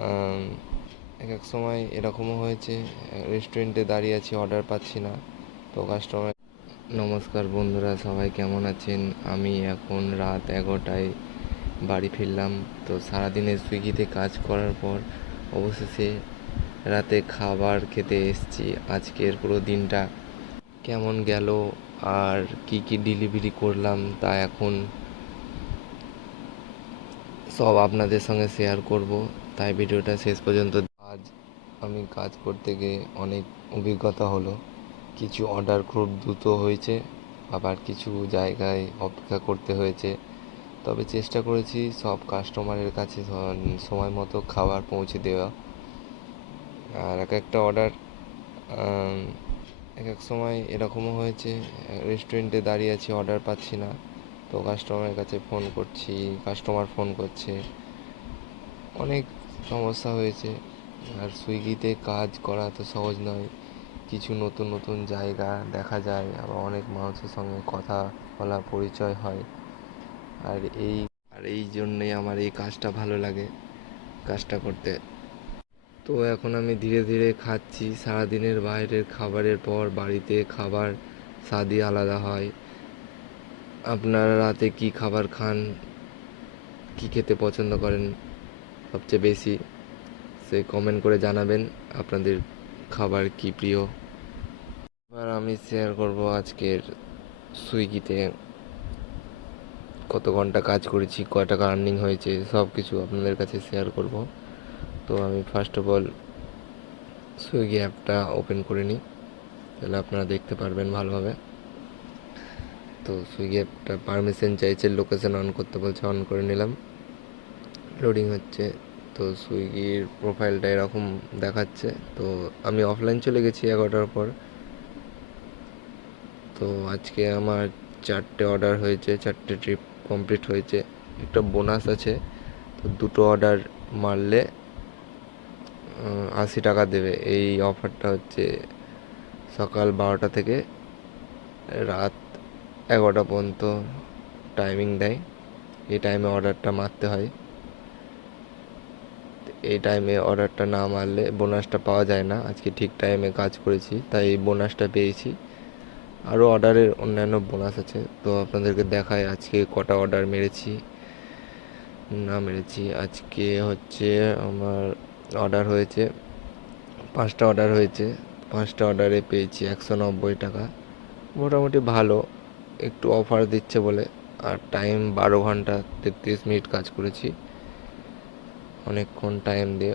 আম, এক এক সময় এরকমও হয়েছে রেস্টুরেন্টে দাঁড়িয়ে আছি, অর্ডার পাচ্ছি না। তো কাস্টমার, নমস্কার বন্ধুরা, সবাই কেমন আছেন? আমি এখন রাত 11টায় বাড়ি ফিরলাম। তো সারাদিনে সুইগিতে কাজ করার পর অবশেষে রাতে খাবার খেতে এসেছি। আজকের পুরো দিনটা কেমন গেল আর কি কি ডেলিভারি করলাম তা এখন সব আপনাদের সঙ্গে শেয়ার করব, তাই ভিডিওটা শেষ পর্যন্ত। আজ আমি কাজ করতে গিয়ে অনেক অভিজ্ঞতা হলো। কিছু অর্ডার খুব দ্রুত হয়েছে, আবার কিছু জায়গায় অপেক্ষা করতে হয়েছে। তবে চেষ্টা করেছি সব কাস্টমারের কাছে সময় মতো খাবার পৌঁছে দেওয়া। আর এক একটা অর্ডার এক এক সময় এরকমও হয়েছে রেস্টুরেন্টে দাঁড়িয়ে আছি, অর্ডার পাচ্ছি না। তো কাস্টমারের কাছে ফোন করছি, কাস্টমার ফোন করছে, অনেক সমস্যা হয়েছে। আর সুইগিতে কাজ করা তো সহজ নয়। কিছু নতুন নতুন জায়গা দেখা যায়, আবার অনেক মানুষের সঙ্গে কথা বলা পরিচয় হয়। আর এই আর এই জন্যই আমার এই কাজটা ভালো লাগে, কাজটা করতে। তো এখন আমি ধীরে ধীরে খাচ্ছি। সারাদিনের বাইরের খাবারের পর বাড়িতে খাবার স্বাদই আলাদা হয়। আপনারা রাতে কি খাবার খান, কি খেতে পছন্দ করেন সবচেয়ে বেশি, সে কমেন্ট করে জানাবেন আপনাদের খাবার কি প্রিয়। এবার আমি শেয়ার করব আজকের সুইগিতে কত ঘন্টা কাজ করেছি, কয় টাকা আর্নিং হয়েছে, সব কিছু আপনাদের কাছে শেয়ার করব। তো আমি ফার্স্ট অফ অল সুইগি অ্যাপটা ওপেন করে নিই, তাহলে আপনারা দেখতে পারবেন ভালোভাবে। তো সুইগি অ্যাপটা পারমিশন চাইছে, লোকেশন অন করতে বলছে, অন করে নিলাম। লোডিং হচ্ছে। তো সুইগির প্রোফাইলটা এরকম দেখাচ্ছে। তো আমি অফলাইন চলে গেছি 11টার পর। তো আজকে আমার 4টে অর্ডার হয়েছে, 4টে ট্রিপ কমপ্লিট হয়েছে। একটা বোনাস আছে। তো দুটো অর্ডার মারলে 80 টাকা দেবে। এই অফারটা হচ্ছে সকাল 12টা থেকে রাত 11টা পর্যন্ত টাইমিং দেয়। এই টাইমে অর্ডারটা মারতে হয়। এই টাইমে অর্ডারটা না মারলে বোনাসটা পাওয়া যায় না। আজকে ঠিক টাইমে কাজ করেছি, তাই এই বোনাসটা পেয়েছি। আরও অর্ডারের অন্যান্য বোনাস আছে। তো আপনাদেরকে দেখায় আজকে কটা অর্ডার মেরেছি না মেরেছি। আজকে হচ্ছে আমার অর্ডার হয়েছে 5টা অর্ডার হয়েছে। 5টা অর্ডারে পেয়েছি 190 টাকা। মোটামুটি ভালো, একটু অফার দিচ্ছে বলে। আর টাইম 12 ঘন্টা 33 মিনিট কাজ করেছি, অনেকক্ষণ টাইম দিয়ে।